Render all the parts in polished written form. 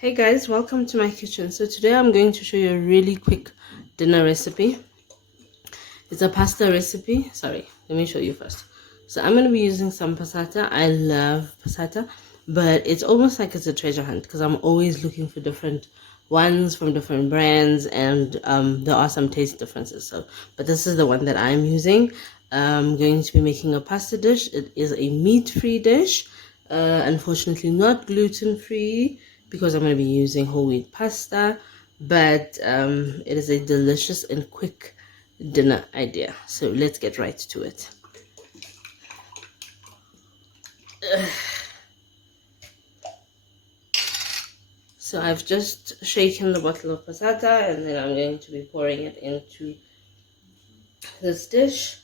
Hey guys, welcome to my kitchen. So today I'm going to show you a really quick dinner recipe. It's a pasta recipe. Sorry, let me show you first. So I'm going to be using some passata. I love passata, but it's almost like it's a treasure hunt because I'm always looking for different ones from different brands, and there are some taste differences. But this is the one that I'm using. I'm going to be making a pasta dish. It is a meat-free dish. Unfortunately not gluten-free because I'm going to be using whole wheat pasta, but it is a delicious and quick dinner idea. So let's get right to it. So I've just shaken the bottle of passata, and then I'm going to be pouring it into this dish.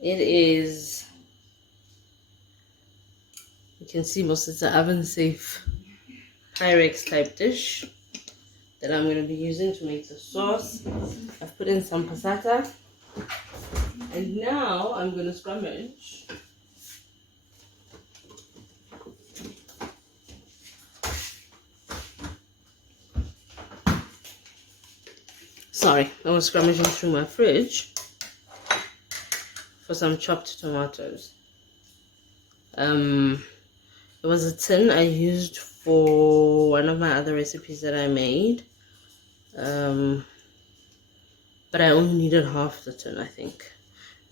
It is, you can see most it's an oven safe Pyrex type dish that I'm going to be using to make the sauce. I've put in some passata, and now I'm going to scrummage I was scrummaging through my fridge for some chopped tomatoes. It was a tin I used for one of my other recipes that I made, but I only needed half the tin, I think,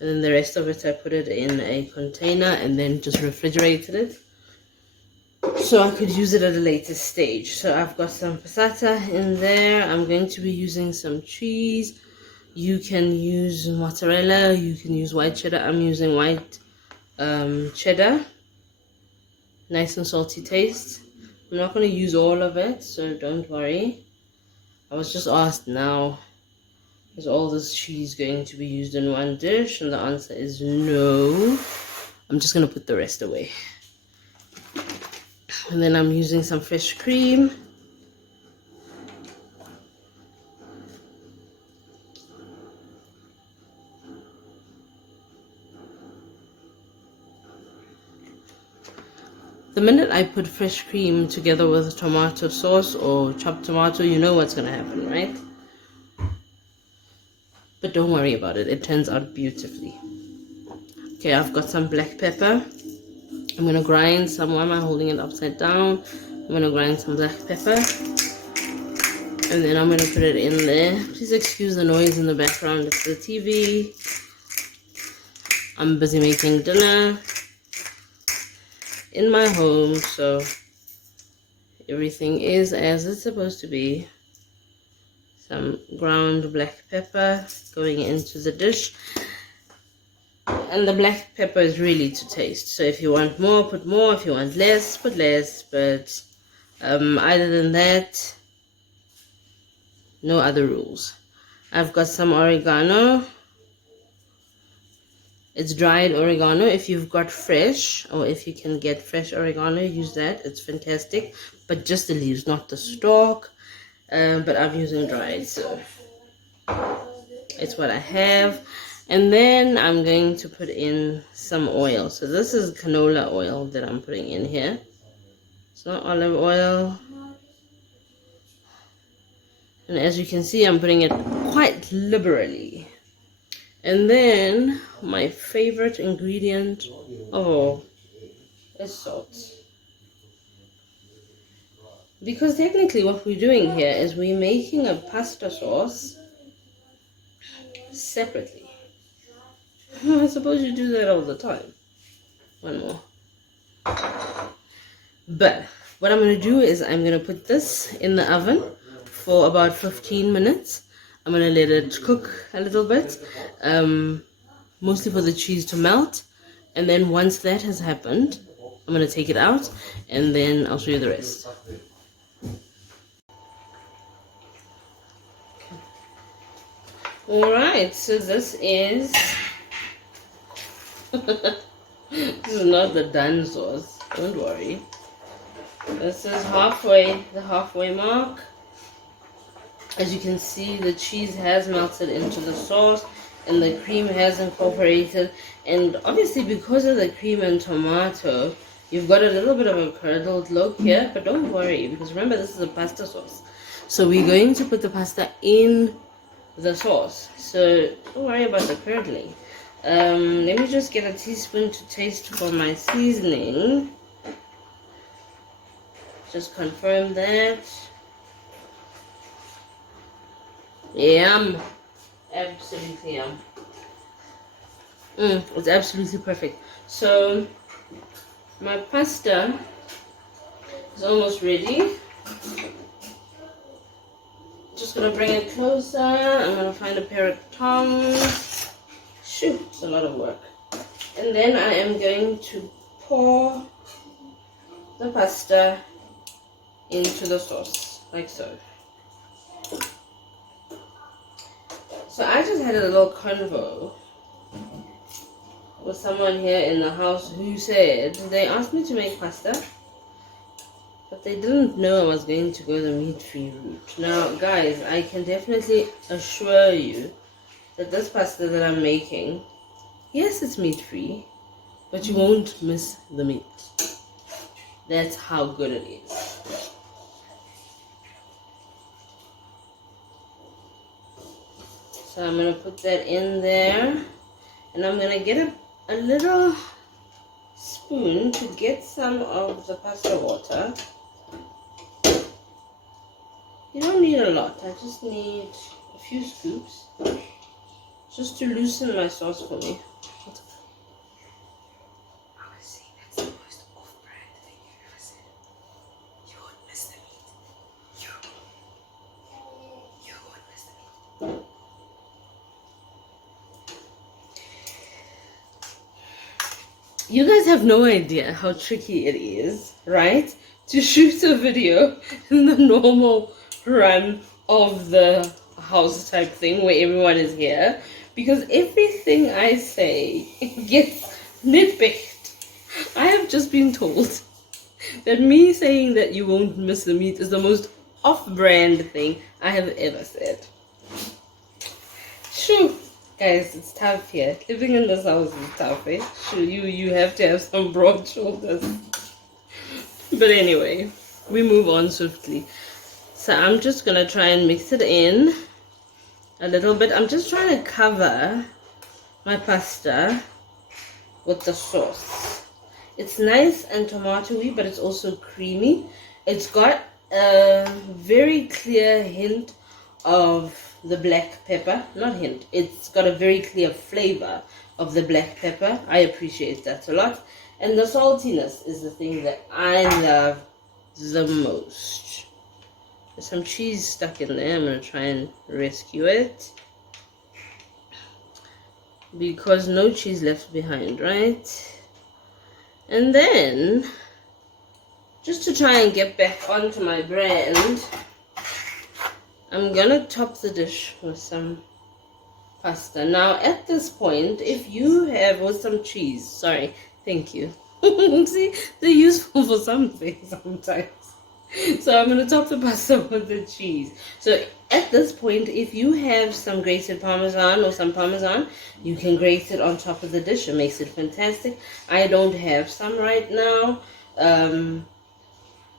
and then the rest of it I put it in a container and then just refrigerated it so I could use it at a later stage. So I've got some passata in there. I'm going to be using some cheese. You can use mozzarella, you can use white cheddar. I'm using white cheddar. Nice and salty taste. I'm not going to use all of it, so don't worry. I was just asked now, is all this cheese going to be used in one dish? And the answer is no. I'm just going to put the rest away. And then I'm using some fresh cream. The minute I put fresh cream together with tomato sauce or chopped tomato, you know what's going to happen, right? But don't worry about it. It turns out beautifully. Okay, I've got some black pepper. I'm going to grind some. Why am I holding it upside down? I'm going to grind some black pepper. And then I'm going to put it in there. Please excuse the noise in the background. It's the TV. I'm busy making dinner in my home, so everything is as it's supposed to be. Some ground black pepper going into the dish. And the black pepper is really to taste. So if you want more, put more. If you want less, put less. But other than that, no other rules. I've got some oregano. It's dried oregano. If you've got fresh, or if you can get fresh oregano, use that. It's fantastic. But just the leaves, not the stalk. But I'm using dried, so it's what I have. And then I'm going to put in some oil. So this is canola oil that I'm putting in here. It's not olive oil. And as you can see, I'm putting it quite liberally. And then my favorite ingredient, is salt. Because technically what we're doing here is we're making a pasta sauce separately. I suppose you do that all the time. One more. But what I'm going to do is I'm going to put this in the oven for about 15 minutes. I'm going to let it cook a little bit, mostly for the cheese to melt. And then once that has happened, I'm going to take it out and then I'll show you the rest. Alright, so this is this is not the done sauce, don't worry. This is the halfway mark. As you can see, the cheese has melted into the sauce and the cream has incorporated, and obviously because of the cream and tomato, You've got a little bit of a curdled look here, but don't worry, because remember this is a pasta sauce. So we're going to put the pasta in the sauce. So don't worry about the curdling. Let me just get a teaspoon to taste for my seasoning. Just confirm that. Yum. Absolutely yum. It's absolutely perfect. So my pasta is almost ready. Just gonna bring it closer. I'm gonna find a pair of tongs. Shoot, it's a lot of work. And then I am going to pour the pasta into the sauce, like so. So I just had a little convo with someone here in the house who said they asked me to make pasta, but they didn't know I was going to go the meat-free route. Now, guys, I can definitely assure you that this pasta that I'm making, yes, it's meat-free, but you won't miss the meat. That's how good it is. So I'm going to put that in there, and I'm going to get a little spoon to get some of the pasta water. You don't need a lot, I just need a few scoops just to loosen my sauce for me. Honestly, that's the most off-brand thing you've ever said. You won't miss the meat. You won't miss the meat. You guys have no idea how tricky it is, right? To shoot a video in the normal run of the house type thing where everyone is here, because everything I say gets nitpicked. I have just been told that me saying that you won't miss the meat is the most off-brand thing I have ever said. Shoo, guys, it's tough here. Living in this house is tough, eh? Shoo, you have to have some broad shoulders. But anyway, we move on swiftly. So I'm just going to try and mix it in a little bit. I'm just trying to cover my pasta with the sauce. It's nice and tomatoey, but it's also creamy. It's got a very clear hint of the black pepper. Not hint. It's got a very clear flavor of the black pepper. I appreciate that a lot. And the saltiness is the thing that I love the most. There's some cheese stuck in there. I'm going to try and rescue it, because no cheese left behind, right? And then, just to try and get back onto my brand, I'm going to top the dish with some pasta. Now, at this point, if you have, with some cheese, sorry, thank you. See, they're useful for something sometimes. So I'm going to top the pasta with the cheese. So at this point, if you have some grated parmesan or some parmesan, you can grate it on top of the dish. It makes it fantastic. I don't have some right now,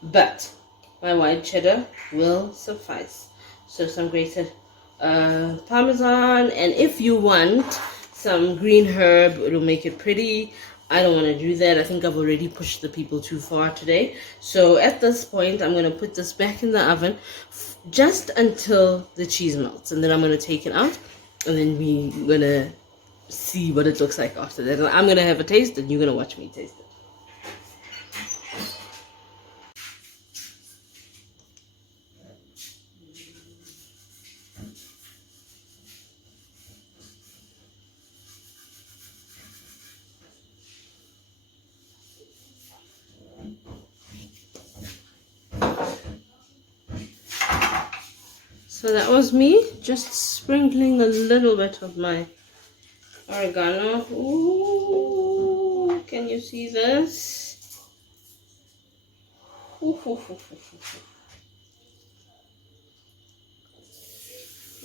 but my white cheddar will suffice. So some grated parmesan, and if you want some green herb, it'll make it pretty. I don't want to do that. I think I've already pushed the people too far today. So at this point, I'm going to put this back in the oven just until the cheese melts. And then I'm going to take it out. And then we're going to see what it looks like after that. And I'm going to have a taste, and you're going to watch me taste it. So that was me just sprinkling a little bit of my oregano. Ooh, can you see this? Ooh, ooh, ooh, ooh,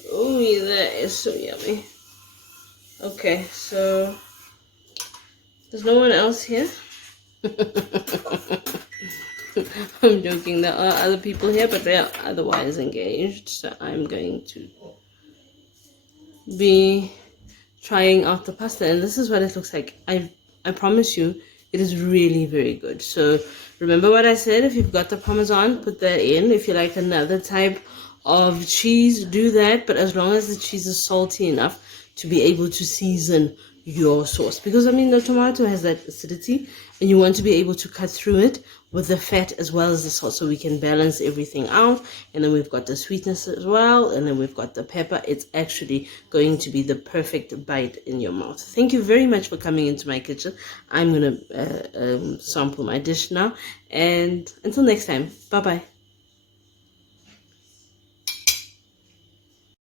ooh. Ooh, that is so yummy. Okay, so there's no one else here. I'm joking. There are other people here, but they are otherwise engaged. So I'm going to be trying out the pasta, and this is what it looks like. I promise you, it is really very good. So remember what I said. If you've got the Parmesan, put that in. If you like another type of cheese, do that. But as long as the cheese is salty enough to be able to season your sauce, because I mean the tomato has that acidity and you want to be able to cut through it with the fat as well as the salt, so we can balance everything out. And then we've got the sweetness as well, and then we've got the pepper. It's actually going to be the perfect bite in your mouth. Thank you very much for coming into my kitchen. I'm gonna sample my dish now, and until next time, bye bye.